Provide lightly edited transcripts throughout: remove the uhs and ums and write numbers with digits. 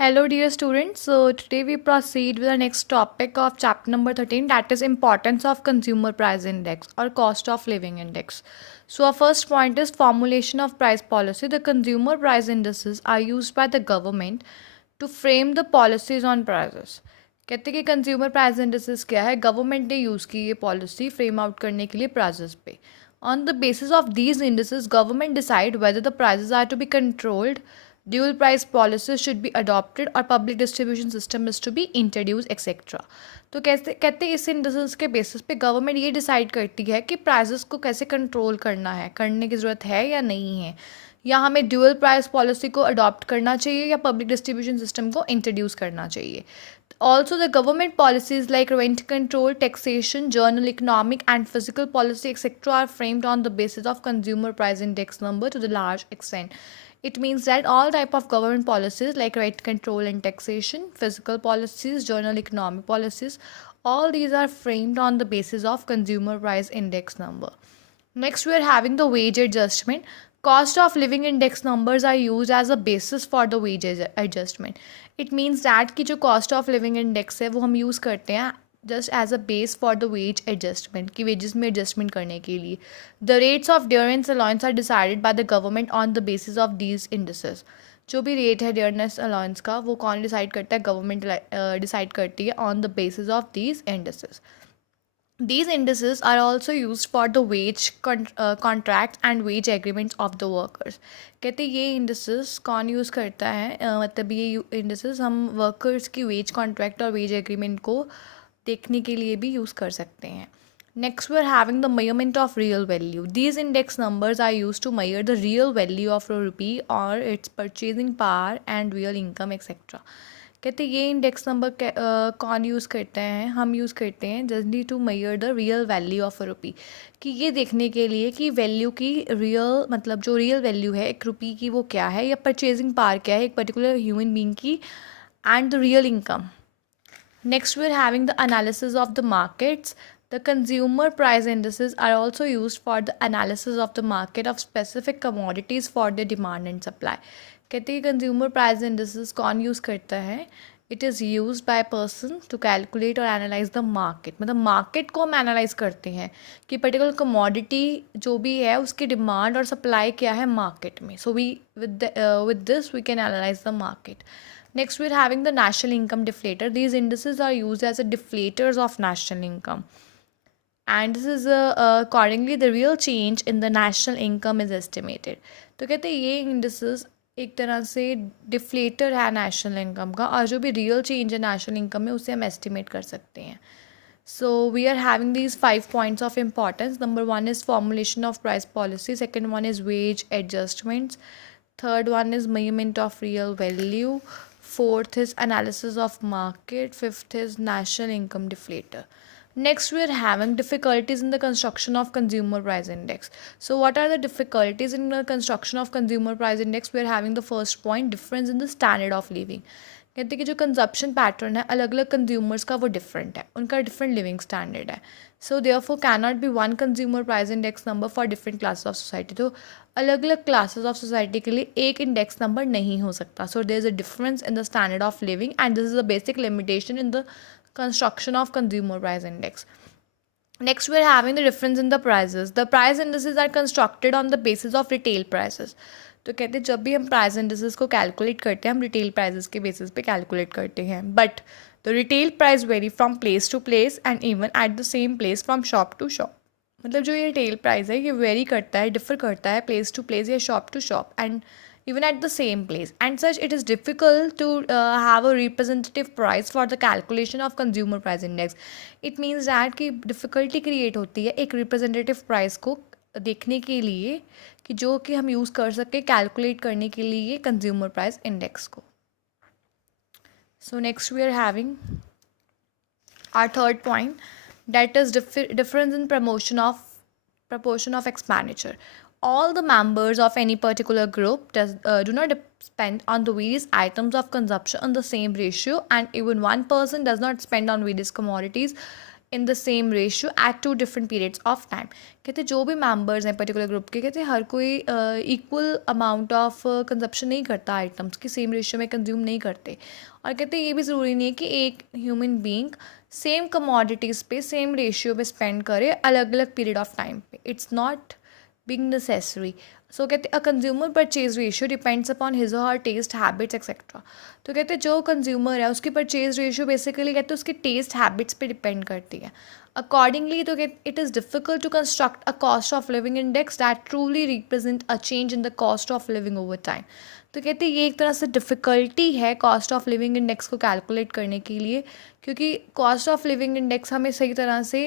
Hello, dear students. So, today we proceed with the next topic of chapter number 13, that is importance of consumer price index or cost of living index. So, our first point is formulation of price policy. The consumer price indices are used by the government to frame the policies on prices. कहते हैं कि consumer price indexes क्या है, government ने use की ये policy frame out करने के लिए प्राइसेस पे. On the basis of these indices, government decide whether the prices are to be controlled, dual price policies should be adopted or public distribution system is to be introduced etc. तो कैसे कहते हैं इस indices के basis पे government ये decide करती है कि प्राइसेस को कैसे कंट्रोल करना है, करने की ज़रूरत है या नहीं है, या हमें ड्यूअल प्राइस पॉलिसी को अडॉप्ट करना चाहिए या पब्लिक डिस्ट्रीब्यूशन सिस्टम को इंट्रोड्यूस करना चाहिए. Also, the government policies like rent control, taxation, general economic and physical policy, etc., are framed on the basis of consumer price index number to the large extent. It means that all type of government policies like rent control and taxation, physical policies, general economic policies, all these are framed on the basis of consumer price index number. Next, we are having the wage adjustment. Cost of living index numbers are used as a basis for the wage adjustment. It means that कि जो cost of living index है वो हम use करते हैं just as a base for the wage adjustment कि wages में adjustment करने के लिए. The rates of dearness allowance are decided by the government on the basis of these indices. जो भी रेट है dearness allowance का वो कौन डिसाइड करता है, गवर्नमेंट डिसाइड करती है on the basis of these indices. These indices are also used for the wage contracts and wage agreements of the workers. कहते ये indices कौन यूज़ करता है, मतलब ये indices हम workers की wage contract और wage agreement को देखने के लिए भी यूज़ कर सकते हैं. Next, we are having the measurement of real value. These index numbers are used to measure the real value of a rupee or its purchasing power and real income etc. कहते ये index number कौन use करते हैं, हम use करते हैं generally to measure the real value of a rupee, कि ये देखने के लिए कि वैल्यू की रियल मतलब जो रियल वैल्यू है एक रुपी की वो क्या है, या परचेजिंग पावर क्या है एक पर्टिकुलर ह्यूमन बीइंग की, and the real income. Next, we are having the analysis of the markets. The consumer price indices are also used for the analysis of the market of specific commodities for the demand and supply. कहते हैं consumer price indices कौन use करता है, it is use by person to calculate और analyse the market. मतलब market को हम analyse करते हैं कि पर्टिकुलर कमोडिटी जो भी है उसकी डिमांड और सप्लाई क्या है मार्केट में. So we with this we can analyse the market. Next, we're having the national income deflator. These indices are used as a deflators of national income. And this is accordingly the real change in the national income is estimated. तो कहते हैं ये indices एक तरह से deflator है national income का, और जो भी रियल चेंज है नेशनल इनकम में उसे हम एस्टिमेट कर सकते हैं. So we are having these 5 points of importance. Number 1 is formulation of price policy. Second one is wage adjustments. Third one is measurement of real value. Fourth is analysis of market. Fifth is national income deflator. Next, we are having difficulties in the construction of consumer price index. So what are the difficulties in the construction of consumer price index? We are having the first point, difference in the standard of living. कहते हैं कि जो consumption pattern है अलग अलग consumers का वो different है, उनका डिफरेंट लिविंग स्टैंडर्ड है. So therefore can not be one consumer price index number for different classes of society. तो अलग अलग क्लासेस ऑफ सोसाइटी के लिए एक इंडेक्स नंबर नहीं हो सकता. So there is a difference in the standard of living and this is a basic limitation in the construction of consumer price index. Next, we're having the difference in the prices. The price indices are constructed on the basis of retail prices. तो कहते हैं जब भी हम price indices को calculate करते हैं हम रिटेल प्राइसेस के बेसिस पे कैलकुलेट करते हैं, but the retail price vary from place to place and even at the same place from shop to shop. मतलब जो ये रिटेल प्राइस है ये वेरी करता है, डिफर करता है प्लेस टू प्लेस या shop to shop and even at the same place, and such it is difficult to have a representative price for the calculation of consumer price index. It means that कि difficulty create होती है एक representative price को देखने के लिए कि जो कि हम यूज़ कर सके कैलकुलेट करने के लिए consumer price index को. So next we are having our third point, that is difference in proportion of expenditure. All the members of any particular group do not spend on the various items of consumption on the same ratio, and even one person does not spend on various commodities in the same ratio at two different periods of time. कहते जो भी members हैं particular group के, कहते हर कोई equal amount of consumption नहीं करता, items की सेम रेशियो में कंज्यूम नहीं करते। और कहते ये भी ज़रूरी नहीं है कि एक ह्यूमन बीइंग सेम कमोडिटीज़ पे सेम रेशियो पे स्पेंड करे अलग अलग पीरियड ऑफ टाइम पे। It's not being necessary. सो कहते a consumer purchase ratio depends upon his और हर टेस्ट हैबिट्स एक्सेट्रा। तो कहते जो कंज्यूमर है उसकी परचेज रेशियो बेसिकली कहते उसके टेस्ट हैबिट्स पे डिपेंड करती है। अकॉर्डिंगली तो it is difficult to construct a cost of living index that truly represent a change in the cost of living over time. तो कहते ये एक तरह से डिफ़िकल्टी है कॉस्ट ऑफ लिविंग इंडेक्स को कैलकुलेट करने के लिए, क्योंकि कॉस्ट ऑफ लिविंग इंडेक्स हमें सही तरह से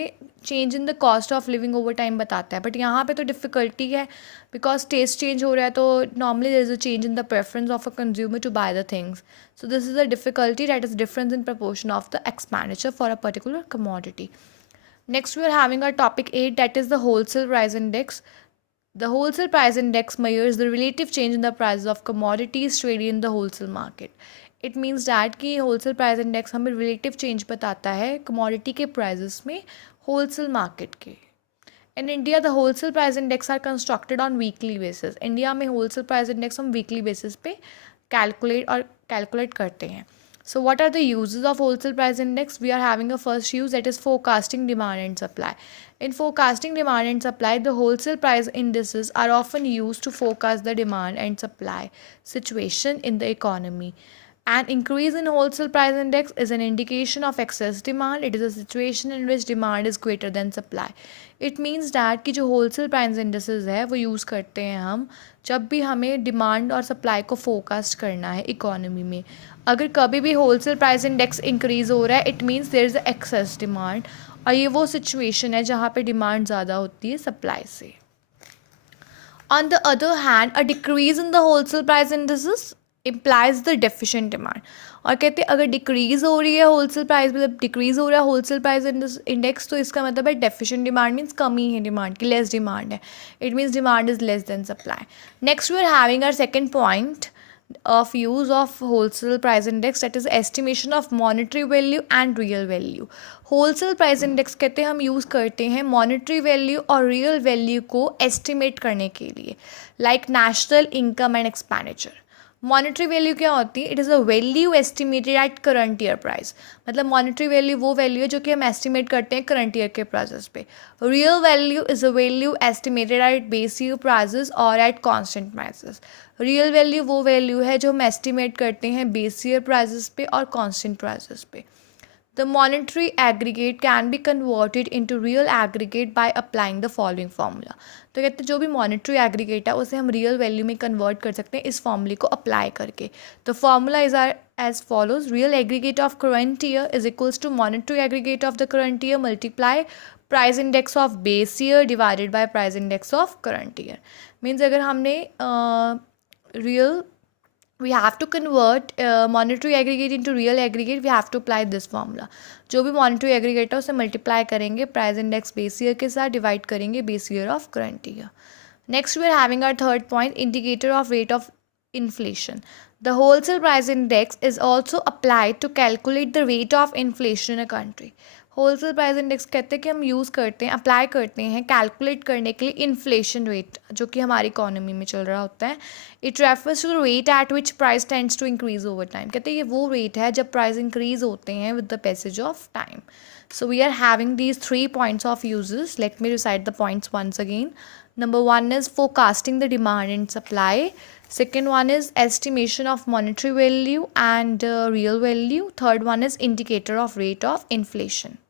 change in the cost of living over time बताता है, बट यहाँ पे तो डिफ़िकल्टी है बिकॉज टेस्ट चेंज हो रहा है। तो normally there is a change in the preference of a consumer to buy the things. So this is a difficulty that is difference in proportion of the expenditure for a particular commodity. Next, we are having our topic 8, that is the wholesale price index. The wholesale price index measures the relative change in the prices of commodities traded in the wholesale market. It means that कि wholesale price index हमें relative change बताता है commodity के prices में wholesale market के। In India, the wholesale price index are constructed on weekly basis. India में wholesale price index हम weekly basis पे calculate करते हैं। So what are the uses of wholesale price index? We are having a first use, that is forecasting demand and supply. In forecasting demand and supply, the wholesale price indices are often used to forecast the demand and supply situation in the economy. An increase in wholesale price index is an indication of excess demand. It is a situation in which demand is greater than supply. It means that कि जो wholesale price indices है वो use करते हैं हम जब भी हमें डिमांड और सप्लाई को फोरकास्ट करना है इकोनॉमी में। अगर कभी भी होलसेल प्राइस इंडेक्स इंक्रीज़ हो रहा है, it means there is a excess demand, और ये वो सिचुएशन है जहाँ पे डिमांड ज़्यादा होती है सप्लाई से। On the other hand, a decrease in the wholesale price indices implies the deficient demand. और कहते हैं अगर डिक्रीज हो रही है होलसेल प्राइस, मतलब डिक्रीज हो रहा है होलसेल प्राइस इंडेक्स, तो इसका मतलब है डेफिशिएंट डिमांड मीन्स कमी है डिमांड की, लेस डिमांड है। It means demand is less than supply. Next we are having our second point of use of wholesale price index, that is estimation of monetary value and real value. wholesale price index कहते हैं हम use करते हैं monetary value और real value को estimate करने के लिए, like national income and expenditure. Monetary value क्या होती है? It is a value estimated at current year price. मतलब मॉनेटरी वैल्यू वो वैल्यू है जो कि हम एस्टिमेट करते हैं करंट ईयर के प्राइसेस पे। Real value is a value estimated at base year prices और at constant prices. Real value वो वैल्यू है जो हम एस्टिमेट करते हैं बेस ईयर प्राइसेस पे और कांस्टेंट प्राइसेस पे। The monetary aggregate can be converted into real aggregate by applying the following formula. तो कहते हैं जो भी monetary aggregate है उसे हम real value में convert कर सकते हैं इस formula को apply करके। तो formula is as follows: real aggregate of current year is equals to monetary aggregate of the current year multiply price index of base year divided by price index of current year. Means अगर हमने real we have to convert monetary aggregate into real aggregate, we have to apply this formula. जो भी monetary aggregate है उसे multiply करेंगे price index base year के साथ, divide करेंगे base year of current year. Next we are having our third point, indicator of rate of inflation. The wholesale price index is also applied to calculate the rate of inflation in a country. Wholesale price index कहते हैं कि हम use करते हैं, apply करते हैं calculate करने के लिए इन्फ्लेशन रेट जो कि हमारी इकोनॉमी में चल रहा होता है। It refers to the rate at which price tends to increase over time. कहते हैं ये वो रेट है जब प्राइस इंक्रीज होते हैं with the passage of time. So we are having these 3 points of uses. Let me recite the points once again. Number 1 is forecasting the demand and supply. Second one is estimation of monetary value and real value. Third one is indicator of rate of inflation.